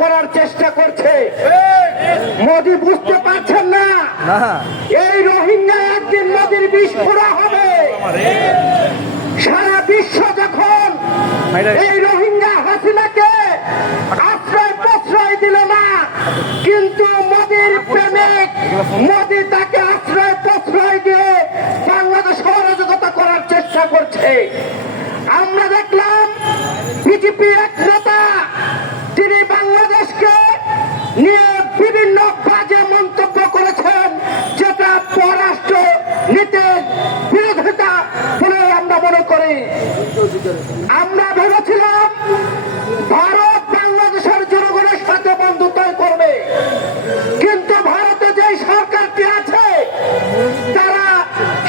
করার চেষ্টা করছে। মোদি বুঝতে পারছেন না এই রোহিঙ্গা একদিন মোদির বিস্ফোরণ হবে। সারা বিশ্ব যখন এই রোহিঙ্গা হাসিনাকে আশ্রয় প্রশ্রয় দিল না, কিন্তু মোদির প্রেমিক মোদি তাকে আশ্রয় প্রশ্রয় দিয়ে বাংলাদেশ সহযোগিতা করার চেষ্টা করছে। আমরা দেখলাম বিজেপি এক নেতা তিনি বাংলাদেশকে নিয়ে বিভিন্ন বাজে মন্তব্য করেছেন, যেটা পররাষ্ট্র নীতির বিরোধিতা বলে আমরা মনে করি। আমরা ভেবেছিলাম ভারত বাংলাদেশের জনগণের সাথে বন্ধুত্ব করবে, কিন্তু ভারতে যে সরকারটি আছে তারা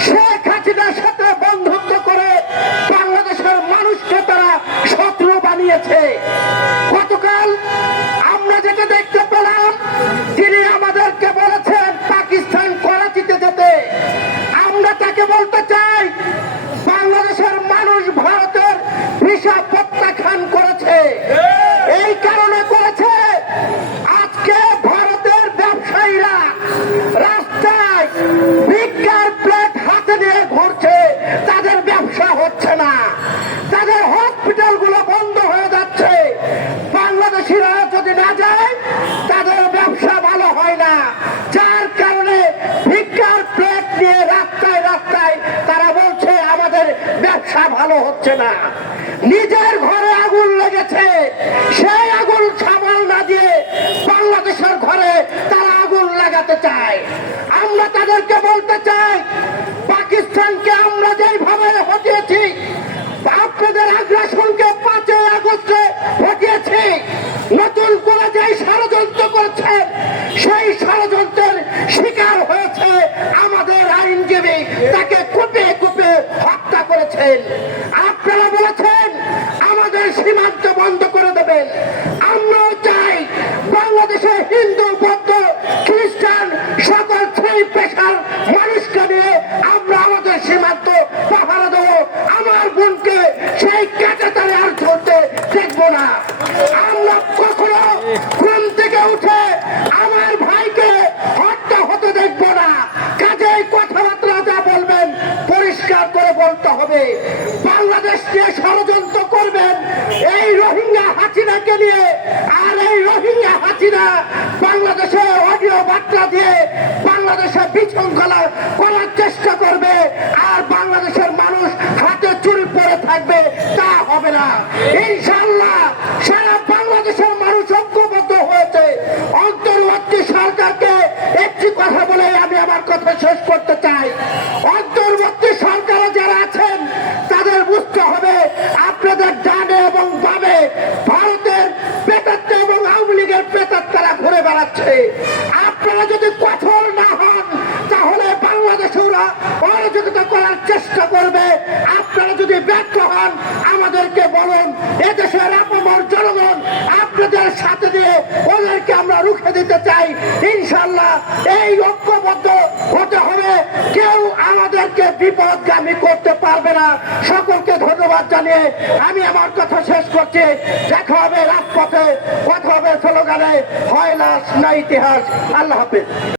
শেখ হাসিনার সাথে বন্ধুত্ব করে বাংলাদেশের মানুষকে তারা শত্রু বানিয়েছে। গতকাল আমরা যেটা দেখতে পেলাম, তিনি আমাদেরকে বলেছেন পাকিস্তান করাচিতে যেতে। আমরা তাকে বলতে চাই বাংলাদেশের মানুষ ভারতের ভিসা প্রত্যাখ্যান করেছে। এই কারণে করেছে আজকে ভারতের ব্যবসায়ীরা রাস্তায় ভিক্ষার প্লেট হাতে নিয়ে ঘুরছে, তাদের ব্যবসা হচ্ছে না, তাদের হসপিটাল গুলো বন্ধ হয়ে যাচ্ছে। বাংলাদেশিরা যদি না যায় তাদের ব্যবসা ভালো হয় না, যার কারণে ভিক্ষার প্লেট নিয়ে রাস্তায় রাস্তায় তারা বলছে আমাদের ব্যবসা ভালো হচ্ছে না। নিজের ঘরে আগুন লেগেছে, সেই আগুন সামাল না দিয়ে বাংলাদেশের ঘরে তারা আগুন লাগাতে চায়। আমরা তাদেরকে বলতে চাই পাকিস্তানকে আমরা যেইভাবে হটিয়েছি, আপনাদের আগ্রাসনকে 5ই আগস্টে হটিয়েছি, নতুন করে যেই ষড়যন্ত্র করছেন সেই ষড়যন্ত্রের শিকার হয়েছে আমাদের আইনজীবী, তাকে কুপে কুপে হত্যা করেছেন। আপনারা বলেছেন আমাদের সীমান্ত বন্ধ করে দেবেন। আমরাও চাই বাংলাদেশে হিন্দু, বৌদ্ধ, খ্রিস্টান সকল শ্রেণী পেশার মানুষকে নিয়ে আমরা আমাদের সীমান্ত পাহারা দেবো। আমার বোনকে সেই কাঁটাতারে আর ধরতে দেখবো না। আমরা কখনো ঘুম থেকে উঠে আমার ভাইকে হত্যা হতে দেখবো না। কাজেই কথাবার্তা যা বলবেন পরিষ্কার করে বলতে হবে। বাংলাদেশ নিয়ে ষড়যন্ত্র করবেন এই রোহিঙ্গা হাসিনাকে নিয়ে, আর এই রোহিঙ্গা হাসিনা বাংলাদেশে অডিও বার্তা দিয়ে বাংলাদেশে বিশৃঙ্খলা করার চেষ্টা করবে, আর বাংলাদেশের মানুষ হাতে চুরি পড়ে থাকবে, তা হবে না ইনশাআল্লাহ। সারা বাংলাদেশের মানুষ ঐক্যবদ্ধ হয়েছে। অন্তর্বর্তী সরকারকে একটি কথা বলে আমি আমার কথা শেষ করতে চাই। অন্তর্বর্তী সরকারে যারা আছেন তাদের বুঝতে হবে আপনাদের ডানে এবং বামে ভারতের প্রেতাত্মা এবং আওয়ামী লীগের প্রেতাত্মারা ঘুরে বেড়াচ্ছে। আপনারা যদি কঠোর না হন তাহলে বাংলাদেশে ওরা অরাজকতা করার চেষ্টা করবে। আপনারা যদি ব্যর্থ হন আমাদেরকে বলুন, এদেশের আপামর জনগণ আপনাদের সাথে দিয়ে ওদেরকে আমরা রুখে দিতে চাই। ইনশাআল্লাহ এই ঐক্যবদ্ধ হতে হবে, কেউ আমাদেরকে বিপদগামী করতে পারবে না। সকলকে ধন্যবাদ জানিয়ে আমি আমার কথা শেষ করছি। দেখা হবে রাজপথে, কথা হবে স্লোগানে, হয় লাশ না ইতিহাস। আল্লাহ হাফেজ।